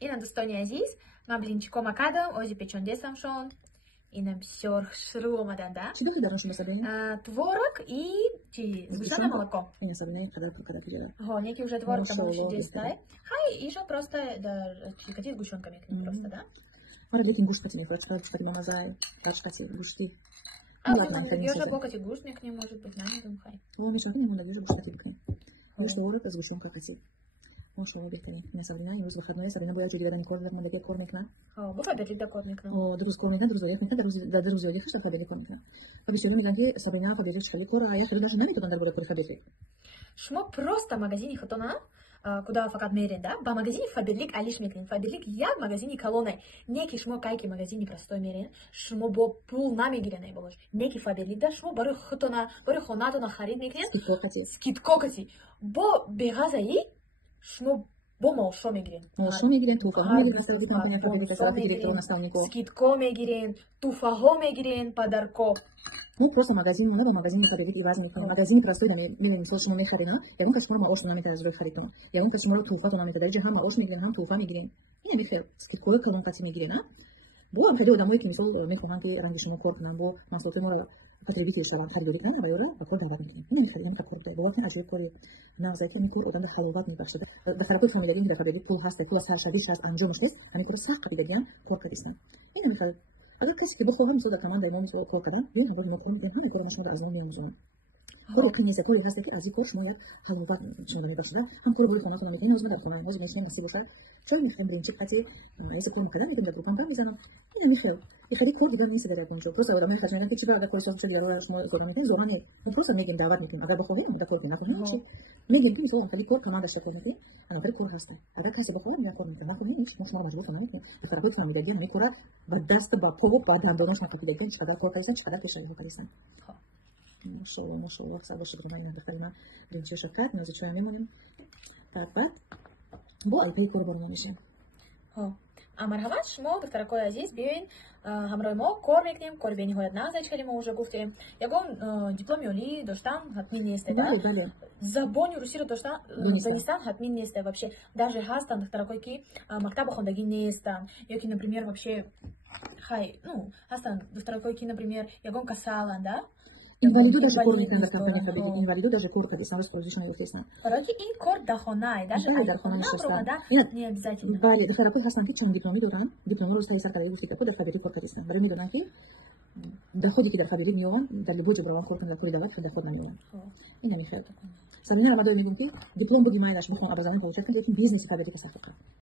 Ина дустони азиз, ман блинчикома кардам, ози печондесамшон. Инам бисёр хушрӯ омаданда. Чӣ дахи дарошон ба сабаин? Творог и сгущённое молоко. Ин сабаин қадар пуркада. Неки уже творог там уже дестай. Хай, еще просто чикати сгущёнка мекунем просто, да? Мара лекин гӯшт қати мекунад, чикати мамазай, фарш қати гӯшти. Ёжа бокати гӯшт мекунем, может быть, намедум хай. Нишон немонад, ёжа гӯшт қати бикунем. Гӯшт творог аз сгущёнка қати. Машалло беҳтарин. Ин Сабрина имрӯз ба хатнои Сабрина бояд ҷойи дигар кор мекунад, дега кор мекунад. Буфаберлида кор мекунад. Дуруз кор мекунад, дуруз ояк мекунад, дуруз ояк хаш фаберлик кор мекунад. Ва бисёр мегӯянд ки Сабрина фаберлик чикали кор, а я хелидашон наметавонанд дар бораи кори фаберлик. Шумо просто магазини хатона куда фақат мерен, да? Ба магазини фаберлик алиш мекунед. Фаберлик як магазини калонай. Неки шумо кайки магазини простой мерен, шумо бо пул намегирен болош. Неки фаберлик да шумо барои хатона, барои хонатона харид мекунед. Скидкокати. Бо беғазаи шумо бо молшо мегирен. Молшо мегирен, туфаҳо мегирен, скидко мегирен, туфаҳо мегирен, падарко. Ну просто магазин, ба магазини фаберлик иваз мекунем. Магазини простой мебинем, мисол шумо мехаред, ягон кас шумо маош наметад аз рои харидтон. Ягон кас шуморо туфа наметад, дар ҷо ҳам маош мегирем, ҳам туфа мегирем. Ин мехел, скидкои калон қати мегирен, бо хеле одамое ки мисол мехоҳанд ки ранги шумо кор кунанд, бо маҳсулоти мо потребители шаванд, харидорӣ кунанд, ва ёра ба кор даъват мекунем. Ин мехел, ин кор да. Бо аҷиб кори нағзаки ин кор одамро ҳаловат мебахшад. Ба тарафи фамилияи дар фаберлик пул ҳаст, пул саршавӣ ҳаст, анҷомш ҳаст, ҳамин кор сахт қидагиан кор кардистан. Ин мехел. Агар касе ки бихоҳад мисол дар командаи мо мисол кор кардан, биён ҳамроҳи мо кор мекунем, ҳамин корро шумо дар аз мо меомӯзонанд. Кори қинеса, кори ҳаст ки аз ин кор шумо як ҳаловат чунда мебахшад. Ҳам кори бори хонатон мекунем, ҳозир дар хона ҳозир мешавем насиб бошад. Чой мехем, бринчи қати, ясе кор мекунем, мекунем дар группам мезанам. Ин мехел. Ихади кор дигар нест дар онҷо. Просто одамай хачан ки чӣ агар кори соз чӣ дар шумо зора мекунем, зора не. Мо просто мегем даъват мекунем. Агар бихоҳем дар кор накунем, чӣ? Мегем ки мисол ахали кор команда шакл мекунем, агар кор ҳаст. Агар касе бихоҳад я кор мекунем, накунем, мо шумо маҷбур кунем. Бифарақои фамилияги ҳамин кора ба даст ба пол ба дандонош накапидагин чӣ қадар кор кардистан, чӣ қадар пешравӣ кардистан. Машалло, сабо шукрина бихарина. Бринчи шакат, нози чой мемонем. Так, бо айпи кор бор мешем. Марҳамат, шумо духтаракои азиз биёин ҳамроҳи мо кор мекунем, кори бениҳоят нағзачкали мо уже гуфтем. Ягон дипломи олӣ доштан ҳатмӣ несте, да? Забони русиро доштан донистан ҳатмӣ несте вообще. Даже ҳастанд духтаракое ки мактабу хондагӣ нестанд, ё ки например вообще хай, ҳастанд духтаракое ки например ягон касаланд, да? Инвалиду даже кор мекунанд дар компания фаберлик, инвалиду даже кор кардистан, рост позишн ёфтестан. Барои ки ин кор дар хона даже дар хона нишастан. Не обязательно. Бале, духтаракое ҳастанд ки чанд дипломи доранд, дипломиро сар кардаи гуфтид дар фаберлик кор кардистан. Барои медонанд ки доходе ки дар фаберлик меёванд, дар любой ҷо барои кор кунанд, дар кори давлат доход намеёванд. Ин намехел. Сабина рамадои мегӯм ки диплом буди майдаш бихом абазалан получат, лекин бизнеси фаберлик сахт.